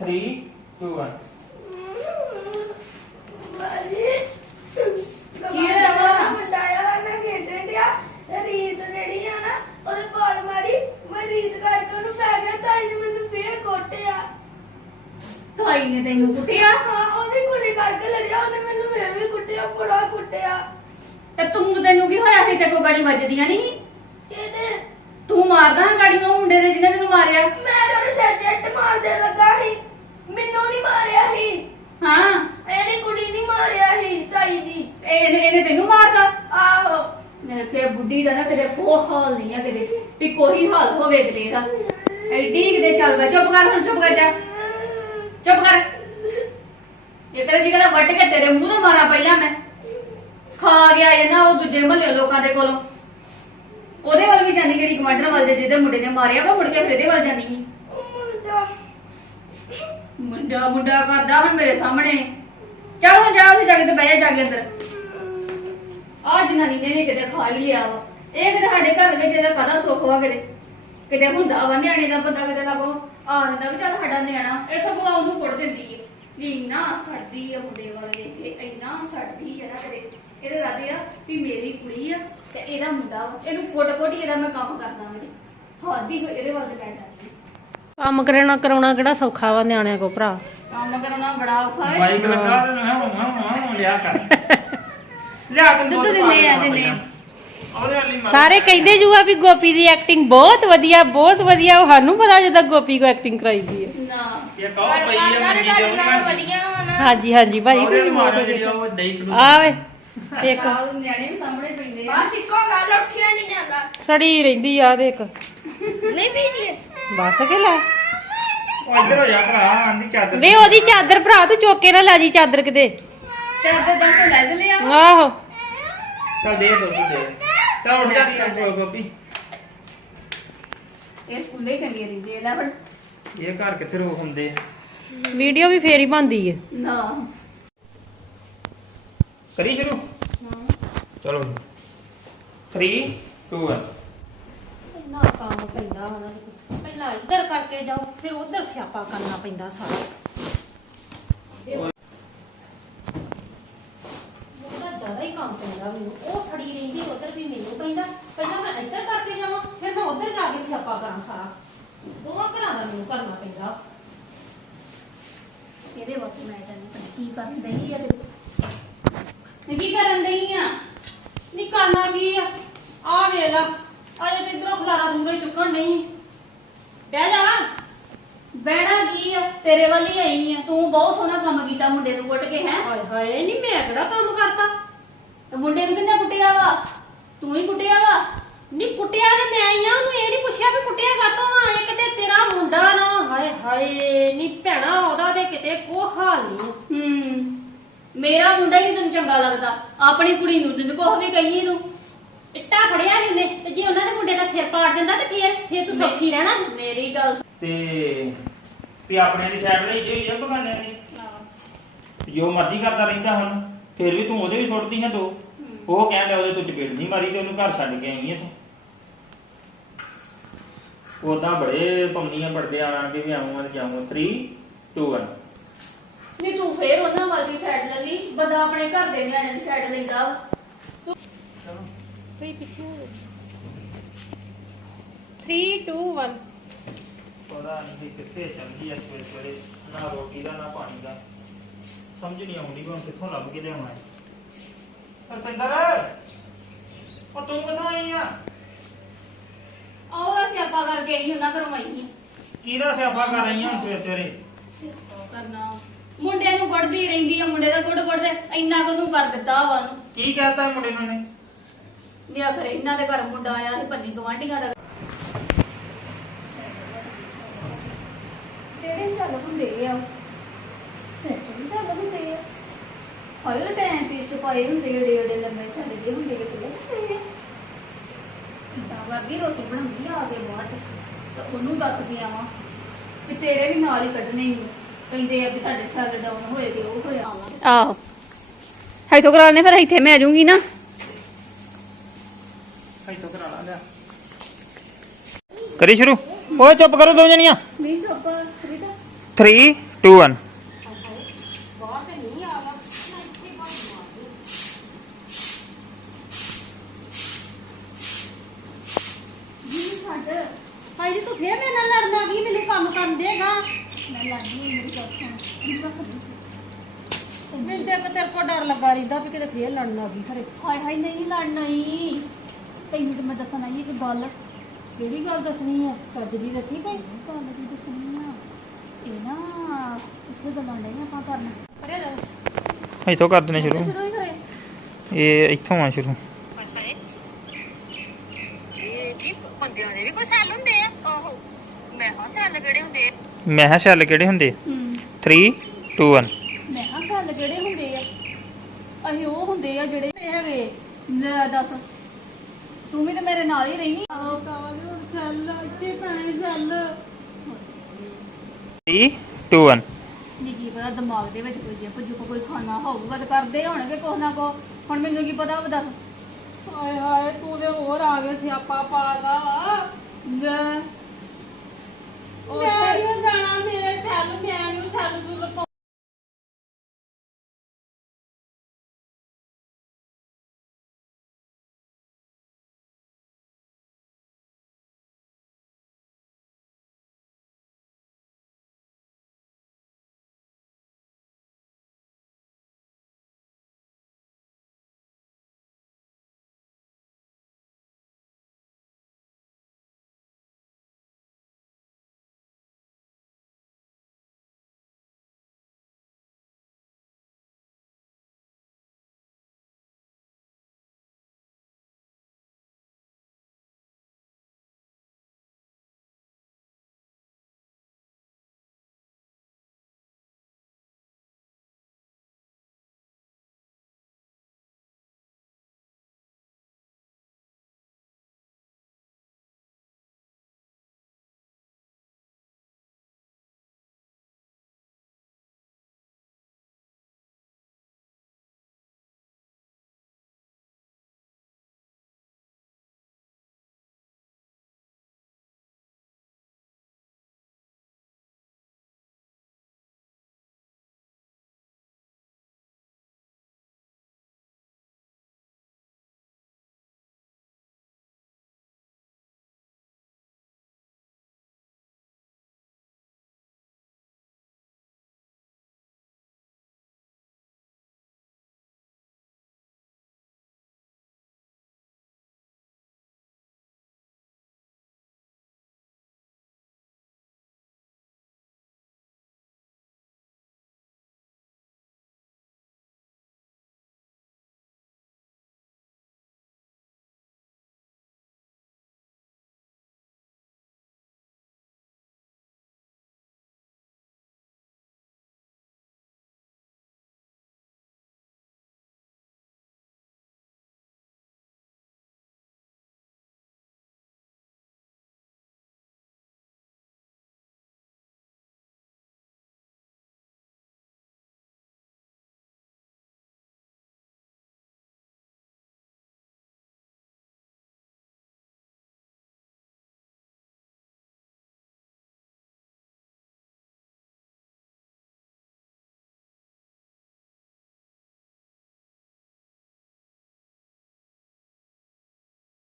3 2 1 ਕੀ ਹੋਇਆ ਵਾ? ਮੁੰਡਾ ਆ ਨਾ ਖੇਡਣ ਡਿਆ ਰੀਤ ਜਿਹੜੀ ਆ ਨਾ ਉਹਦੇ ਪਾਲ ਮਾਰੀ ਮੈਂ ਰੀਤ ਕਰਕੇ ਉਹਨੂੰ ਪੈ ਗਿਆ ਤਾਈ ਨੇ ਮੈਨੂੰ ਫੇਰ ਕੋਟਿਆ। ਤਾਈ ਨੇ ਤੈਨੂੰ ਕੁੱਟਿਆ? ਹਾਂ ਉਹਦੀ ਕੁੜੀ ਕਰਕੇ ਲੜਿਆ ਉਹਨੇ ਮੈਨੂੰ ਫੇਰ ਵੀ ਕੁੱਟਿਆ ਬੜਾ ਕੁੱਟਿਆ। ਤੇ ਤੂੰ ਤੈਨੂੰ ਕੀ ਹੋਇਆ? ਸੀ ਤੇ ਕੋ ਗਾੜੀ ਵੱਜਦੀਆਂ ਨਹੀਂ ਇਹਦੇ ਤੂੰ ਮਾਰਦਾ ਹਾਂ ਗਾੜੀ ਉਹ ਮੁੰਡੇ ਦੇ ਜਿਹਨੇ ਤੈਨੂੰ ਮਾਰਿਆ? ਮੈਂ ਤਾਂ ਉਹਦੇ ਸਿਰ 'ਚ ਇੱਟ ਮਾਰਦੇ ਲੱਗਾ ਸੀ ਮੈਨੂੰ ਨਹੀਂ ਮਾਰਿਆ ਸੀ ਹਾਂ ਇਹਦੀ ਕੁੜੀ ਨਹੀਂ ਮਾਰਿਆ ਸੀ ਤਾਈ ਦੀ ਇਹਨੇ ਇਹਨੇ ਤੈਨੂੰ ਮਾਰਦਾ ਆਹੋ ਬੁੱਢੀ ਦਾ ਨਾ ਕਦੇ ਕੋ ਹਾਲ ਨਹੀਂ ਆ ਕਦੇ ਵੀ ਕੋਈ ਹਾਲ ਹੋਵੇ ਕਿਤੇ ਇਹਦਾ ਐਡੀ ਕਿਤੇ ਚੱਲ ਬੈ ਚੁੱਪ ਕਰ ਹੁਣ, ਚੁੱਪ ਕਰ ਜਾ। ਚੁੱਪ ਕਰ। ਇਹ ਕਦੇ ਜਿਗਲਾ ਵੱਟ ਕੇ ਤੇਰੇ ਮੂੰਹ ਤੇ ਮਾਰਾਂ ਪਹਿਲਾਂ ਮੈਂ। ਖਾ ਗਿਆ ਇਹ ਨਾ ਉਹ ਦੂਜੇ ਮਹੱਲੇ ਲੋਕਾਂ ਦੇ ਕੋਲੋਂ। ਉਹਦੇ ਵੱਲ ਵੀ ਜਾਂਦੀ ਜਿਹੜੀ ਗਵਾਂਢਣ ਵੱਲ ਦੇ ਜਿਹਦੇ ਮੁੰਡੇ ਨੇ ਮਾਰਿਆ ਵਾ ਮੁੜ ਕੇ ਫਿਰ ਇਹਦੇ ਵੱਲ ਜਾਂਦੀ ਸੀ। ਮੁੰਡਾ ਮੁੰਡਾ ਮੁੰਡਾ ਕਰਦਾ ਹੁਣ ਮੇਰੇ ਸਾਹਮਣੇ। ਚੱਲ ਹੁਣ ਜਾ, ਉੱਥੇ ਜਾ ਕੇ ਤੇ ਬਹਿ ਜਾ ਜਾ ਕੇ ਅੰਦਰ। ਆ ਜਨਾਨੀ ਨੇ ਵੀ ਕਿਤੇ ਖਾ ਹੀ ਲਿਆ ਵਾ ਇਹ ਕਿਤੇ ਸਾਡੇ ਘਰ ਵਿੱਚ ਇਹਦਾ ਕਦਾ ਸੁੱਖ ਵਾ ਕਿਤੇ ਕਿਤੇ ਹੁੰਦਾ ਵਾ ਨਿਆਣੇ ਦਾ ਬੰਦਾ ਕਿਤੇ ਲੱਗੋ ਆ ਜਾਂਦਾ ਵੀ ਚੱਲ ਸਾਡਾ ਨਿਆਣਾ ਇਹ ਸਗੋਂ ਉਹਨੂੰ ਕੁੱਟ ਦਿੰਦੀ ਹੈ ਵੀ ਇੰਨਾ ਸੜਦੀ ਆ ਮੁੰਡੇ ਵੱਲ ਵੇਖ ਕੇ ਇੰਨਾ ਸੜਦੀ ਆ ਨਾ ਕਦੇ ਇਹਦੇ ਰਾਦੇ ਆ ਵੀ ਮੇਰੀ ਕੁੜੀ ਆ ਤੇ ਇਹਦਾ ਮੁੰਡਾ ਵਾ ਇਹਨੂੰ ਕੁੱਟ ਕੁੱਟ ਹੀ ਇਹਦਾ ਮੈਂ ਕੰਮ ਕਰਦਾ ਮੈਂ ਹਾਦੀ ਹੋਈ ਇਹਦੇ ਵੱਲ ਤੇ ਲੈ ਜਾਂਦੀ ਕੰਮ ਕਰਾਉਣਾ ਕਰਾਉਣਾ ਕਿਹੜਾ ਸੌਖਾ ਵਾ ਨਿਆਣਿਆਂ ਕੋ ਭਰਾ ਕੰਮ ਕਰਨਾ ਬੜਾ ਔਖਾ ਹੈ ਮਾਈਕ ਲੱਗਾ ਤੇ ਹਾਂ ਹਾਂ ਹਾਂ ਲਿਆ ਕਰ ਲਿਆ ਕੇ ਦੁੱਧ ਦਿੰਦੇ ਆ, ਦਿੰਦੇ ਆ। ਉਹਦੇ ਵਾਲੀ ਮਾਰ ਸਾਰੇ ਕਹਿੰਦੇ ਜੂਆ ਵੀ ਗੋਪੀ ਦੀ ਐਕਟਿੰਗ ਬਹੁਤ ਵਧੀਆ ਬਹੁਤ ਵਧੀਆ। ਉਹ ਸਾਨੂੰ ਪਤਾ ਜਦੋਂ ਗੋਪੀ ਕੋ ਐਕਟਿੰਗ ਕਰਾਈਦੀ ਹੈ। ਨਾ। ਇਹ ਕਹੋ ਪਈ ਆ ਮੰਗੀ ਦੇ ਵਾ ਨਾ। ਹਾਂਜੀ ਹਾਂਜੀ ਭਾਈ ਤੁਸੀਂ ਮਾਰ ਬਹੁਤ ਜਿਹੜੀ ਉਹ ਦਹੀਂ ਕਰੂ ਆਵੇ ਇੱਕ ਆਹ ਨਿਆਣੇ ਵੀ ਸਾਹਮਣੇ ਪੈਂਦੇ ਆ। ਬਸ ਇੱਕੋ ਗੱਲ ਉੱਠਿਆ ਨਹੀਂ ਜਾਂਦਾ। ਸੜੀ ਰਹਿੰਦੀ ਆ ਦੇਖ। ਨਹੀਂ ਬੀਜੀ ਬਸ ਕੇ ਲੈ। ਉਹ ਇੱਧਰ ਹੋ ਜਾ ਭਰਾ ਆਂਦੀ ਚਾਦਰ ਵੇ ਉਹਦੀ ਚਾਦਰ ਭਰਾ ਤੂੰ ਚੁੱਕ ਨਾ ਲੈ ਜੀ ਚਾਦਰ ਕਿਤੇ। ਤੇ ਅੱਧੇ ਦਿਨ ਤੋਂ ਲੈ ਚਲੇ ਆ। ਆਹੋ। ਚੱਲ ਦੇ ਦੋ ਤੂੰ ਦੇ ਚੱਲ ਉੱਠ ਜਾ ਨਹੀਂ ਗੋਪੀ। ਇਹ ਸਕੂਲੇ ਚੰਗੇ ਰਹਿੰਦੇ ਆ ਲੈ ਫੜ। ਇਹ ਘਰ ਕਿੱਥੇ ਰੋ ਹੁੰਦੇ ਆ? ਵੀਡੀਓ ਵੀ ਫੇਰ ਹੀ ਬਣਦੀ ਹੈ ਨਾ। ਕਰੀ ਸ਼ੁਰੂ? ਚਲੋ 3 2 1 ਇੰਨਾ ਕੰਮ ਪੈਂਦਾ ਉਹਨਾਂ ਦੇ ਪਹਿਲਾਂ ਇੱਧਰ ਕਰਕੇ ਜਾਓ ਫਿਰ ਉੱਧਰ ਸਿਆਪਾ ਕਰਨਾ ਪੈਂਦਾ ਸਾਰਾ ਉਹਦਾ ਜ਼ਿਆਦਾ ਹੀ ਕੰਮ ਪੈਂਦਾ ਮੈਨੂੰ। ਉਹ ਖੜੀ ਰਹਿੰਦੀ ਉੱਧਰ ਵੀ ਮੈਨੂੰ ਪੈਂਦਾ। ਪਹਿਲਾਂ ਮੈਂ ਇੱਧਰ ਕਰਕੇ ਜਾਵਾਂ ਫਿਰ ਮੈਂ ਉੱਧਰ ਜਾ ਕੇ ਸਿਆਪਾ ਕਰਾਂ ਸਾਰਾ। ਦੋਵਾਂ ਘਰਾਂ ਦਾ ਮੈਨੂੰ ਕਰਨਾ ਪੈਂਦਾ। ਇਹਦੇ ਵਾਸਤੇ ਮੈਂ ਜਾਣੀ ਪਤਾ ਕੀ ਕਰਨ ਦਈ ਆ ਤੇ ਕੀ ਕਰਨ ਦਈ ਆ? ਨੀ ਕਰਨਾ ਕੀ ਆ? ਆ ਵੇਖ ਲਾ ਅਜੇ ਤੇ ਇਧਰੋਂ ਖਲਾਰਾ ਦੂਰੇ ਚੁੱਕਣ ਨਹੀਂ ਬਹਿ ਜਾ। ਬਹਿਣਾ ਕੀ ਆ? ਤੇਰੇ ਵੱਲ ਹੀ ਆਈ ਆ। ਤੂੰ ਬਹੁਤ ਸੋਹਣਾ ਕੰਮ ਕੀਤਾ ਮੁੰਡੇ ਨੂੰ ਕੁੱਟ ਕੇ ਹੈ? ਹਾਏ ਹਾਏ ਨਹੀਂ ਮੈਂ ਕਿਹੜਾ ਕੰਮ ਕਰਤਾ? ਤੇ ਮੁੰਡੇ ਨੂੰ ਕਿੰਨੇ ਕੁੱਟਿਆ ਵਾ? ਤੂੰ ਹੀ ਕੁੱਟਿਆ ਵਾ? ਨੀ ਕੁੱਟਿਆ ਤੇ ਮੈਂ ਹੀ ਆ ਉਹਨੂੰ ਇਹ ਨਹੀਂ ਪੁੱਛਿਆ ਵੀ ਕੁੱਟਿਆ ਕਾਤੋਂ ਆ? ਇਹ ਕਿਤੇ ਤੇਰਾ ਮੁੰਡਾ ਨਾ ਹਾਏ ਹਾਏ ਨੀ ਭੈਣਾ ਉਹਦਾ ਤੇ ਕਿਤੇ ਕੋ ਹਾਲ ਨਹੀਂ ਹੂੰ ਮੇਰਾ ਮੁੰਡਾ ਹੀ ਤੈਨੂੰ ਚੰਗਾ ਲੱਗਦਾ। ਆਪਣੀ ਕੁੜੀ ਨੂੰ ਤੈਨੂੰ ਕੁਛ ਵੀ ਕਹੀ ਨੂੰ ਇੱਟਾ ਫੜਿਆ ਨਹੀਂ ਨੇ ਤੇ ਜੇ ਉਹਨਾਂ ਦੇ ਮੁੰਡੇ ਦਾ ਸਿਰ ਪਾੜ ਦਿੰਦਾ ਤੇ ਫੇਰ ਫੇਰ ਤੂੰ ਸੌਖੀ ਰਹਿਣਾ ਸੀ। ਮੇਰੀ ਗੱਲ ਸੁਣ। ਤੇ ਵੀ ਆਪਣੇ ਦੀ ਸਾਈਡ ਲਈ ਜੇ ਇਹ ਬਗਾਨੇ ਦੀ? ਜੋ ਮਰਜ਼ੀ ਕਰਦਾ ਰਹਿੰਦਾ ਹੁਣ। ਫਿਰ ਵੀ ਤੂੰ ਉਹਦੇ ਵੀ ਸੁੱਟਦੀ ਹੈ ਦੋ। ਉਹ ਕਹਿੰਦਾ ਉਹਦੇ ਤੂੰ ਚਪੇੜ ਨਹੀਂ ਮਾਰੀ ਤੇ ਉਹਨੂੰ ਘਰ ਛੱਡ ਕੇ ਆਈ ਹੈ ਤੂੰ। ਉਦਾਂ ਬੜੇ ਪੰਨੀਆਂ ਪੜਦੇ ਆਣ ਕੇ ਵੀ ਆਉਂਗਾ ਤੇ ਜਾਊਂਗਾ 3 2 1 ਨਹੀਂ ਤੂੰ ਫੇਰ ਉਹਨਾਂ ਵੱਲ ਦੀ ਸਾਈਡ ਲੈ ਲਈ। ਬੰਦਾ ਆਪਣੇ ਘਰ ਦੇ ਨਿਆਣਿਆਂ ਦੀ ਸਾਈਡ ਲੈਂਦਾ ਵਾ। 3 2 1 ਪਤਾ ਨਹੀਂ ਕਿੱਥੇ ਚੱਲਦੀ ਐ ਸਵੇਰੇ ਸਵੇਰੇ ਨਾ ਰੋਟੀ ਦਾ ਨਾ ਪਾਣੀ ਦਾ। ਸਮਝ ਨਹੀਂ ਆਉਂਦੀ ਵੀ ਹੁਣ ਕਿੱਥੋਂ ਲੱਭ ਕੇ ਲਿਆਉਣਾ ਹੈ। ਹਰਪਿੰਦਰ ਉਹ ਤੂੰ ਕਿੱਥੋਂ ਆਈ ਆ? ਉਹਦਾ ਸਿਆਪਾ ਕਰਕੇ ਆਈ ਉਹਨਾਂ ਘਰੋਂ ਆਈ ਆ। ਕਿਹਦਾ ਸਿਆਪਾ ਕਰ ਰਹੀ ਆ ਹੁਣ ਸਵੇਰੇ ਸਵੇਰੇ? ਕਰਨਾ। ਮੁੰਡੇ ਨੂੰ ਕੁੱਟਦੀ ਰਹਿੰਦੀ ਆ ਮੁੰਡੇ ਦਾ ਕੁੱਟ ਕੁੱਟਦੇ ਇੰਨਾ ਕੁ ਨੂੰ ਕਰ ਦਿੱਤਾ ਵਾ ਉਹਨੂੰ। ਕੀ ਕਹਤਾ ਮੁੰਡੇ ਨੂੰ ਨੇ ਜੇ ਆਖਰ ਇਹਨਾਂ ਦੇ ਘਰ ਮੁੰਡਾ ਆਇਆ ਸੀ ਪੰਜੀ ਗਵਾਂਢੀਆਂ ਦਾ। ਕਿਹੜੇ ਸਾਲ ਹੁੰਦੇ ਆ ਸੱਚ ਵੀ ਸਾਲ ਹੁੰਦੇ ਆ ਹਾਲੇ ਟਾਈਮ ਪੀਸ ਚ ਪਾਏ ਹੁੰਦੇ ਏਡੇ ਏਡੇ ਲੰਮੇ ਸਾਡੇ ਦੇ ਹੁੰਦੇ ਕਿਤੇ। ਹੁੰਦੇ ਆ ਤਾਂ ਵਰਗੀ ਰੋਟੀ ਬਣਾਉਂਦੀ ਆ ਕੇ ਬਾਅਦ ਚ। ਤਾਂ ਉਹਨੂੰ ਦੱਸਦੀ ਆਵਾਂ ਕਿ ਤੇਰੇ ਵੀ ਨਾਲ ਹੀ ਕੱਢਣੇ ਹੀ ਕਹਿੰਦੇ ਆ ਵੀ ਤੁਹਾਡੇ ਸੈੱਲ ਡਾਊਨ ਹੋਏ ਤੇ ਉਹ ਹੋਇਆ ਆਹੋ। ਹਾਈਟੋ ਕਰਾਣੇ ਫਿਰ ਇੱਥੇ ਮੈਂ ਆ ਜਾਊਂਗੀ ਨਾ। ਇੱਥੋਂ ਕਰਾ ਲਾ ਲਿਆ। ਕਰੀ ਸ਼ੁਰੂ? ਓਏ ਚੁੱਪ ਕਰੋ ਦੋ ਜਣੀਆਂ। ਨਹੀਂ ਚੋਪਾ ਖਰੀਦਾ 3 2 1 ਬਾਹਰ ਤੇ ਨਹੀਂ ਆ ਵਾ ਮੈਂ ਇੱਥੇ ਭਾਈ ਮਾਰ ਦੂੰ ਜੀ ਛੱਡ ਭਾਈ ਜੀ ਤੂੰ ਫੇਰ ਮੇਰੇ ਨਾਲ ਲੜਨ ਗਈ ਮੈਨੂੰ ਕੰਮ ਕਰਨ ਦੇਗਾ। ਮੈਂ ਲਾਣੀ ਮੇਰੀ ਗੱਲ ਸੁਣ। ਮੈਨੂੰ ਤੇ ਤੇਰੇ ਕੋਲ ਡਰ ਲੱਗਾ ਰਹਿੰਦਾ ਵੀ ਕਿਤੇ ਫੇਰ ਲੜਨ ਗਈ ਖਰੇ। ਹਾਏ ਹਾਏ ਨਹੀਂ ਲੜਨਾ ਹੀ ਤੈਨੂੰ ਤੇ ਮੈਂ ਦੱਸਣਾ ਹੀ ਇੱਕ ਗੱਲ। ਕਿਹੜੀ ਗੱਲ ਦੱਸਣੀ ਆ? ਚੱਜ ਦੀ ਦੱਸੀ ਕੋਈ? ਗੱਲ ਦੀ ਦੱਸਣੀ ਆ? ਇਹ ਨਾ ਇੱਥੇ ਗੱਲਾਂ ਨਹੀਂ ਆਪਾਂ ਕਰਨਾ? ਪਰੇ ਜਾ ਇੱਥੋਂ ਕਰ ਦਿੰਦੇ ਸ਼ੁਰੂ। ਸ਼ੁਰੂ ਹੀ ਕਰੇ। ਇਹ ਇੱਥੋਂ ਆ ਸ਼ੁਰੂ ਬੰਦਿਆਂ ਦੇ ਵੀ ਕੋਈ ਸੈੱਲ ਹੁੰਦੇ ਆ ਆਹੋ ਮੈਂ ਹਾਂ ਸੈੱਲ ਕਿਹੜੇ ਹੁੰਦੇ ਆ ਮੈਂ ਕਿਹਾ ਛੱਲ ਕਿਹੜੇ ਹੁੰਦੇ ਹੂੰ। 3 2 1 ਮੈਂ ਹਾਂ ਗੱਲ ਕਿਹੜੇ ਹੁੰਦੇ ਆ? ਅਸੀਂ ਉਹ ਹੁੰਦੇ ਆ ਜਿਹੜੇ ਇਹ ਵੇ ਲੈ ਦੱਸ। ਤੂੰ ਵੀ ਤੇ ਮੇਰੇ ਨਾਲ ਹੀ ਰਹਿਨੀ ਆਹ ਕਾਲ ਚੱਲ ਇੱਥੇ ਪੈਣੇ ਚੱਲ 3 2 1 ਨੀ ਕੀ ਪਤਾ ਦਿਮਾਗ ਦੇ ਵਿੱਚ ਕੋਈ ਜੇ ਭੁੱਜੂ ਕੋਈ ਖਾਣਾ ਹੋਊਗਾ ਤੇ ਕਰਦੇ ਹੋਣਗੇ ਕੁਛ ਨਾ ਕੋ ਹੁਣ ਮੈਨੂੰ ਕੀ ਪਤਾ ਦੱਸ। ਹਾਏ ਹਾਏ ਤੂੰ ਤੇ ਹੋਰ ਆ ਗਿਆ ਸਿਆਪਾ ਪਾ ਲਾ। ਲੈ। 有有蟑螂没得菜都天有有菜都不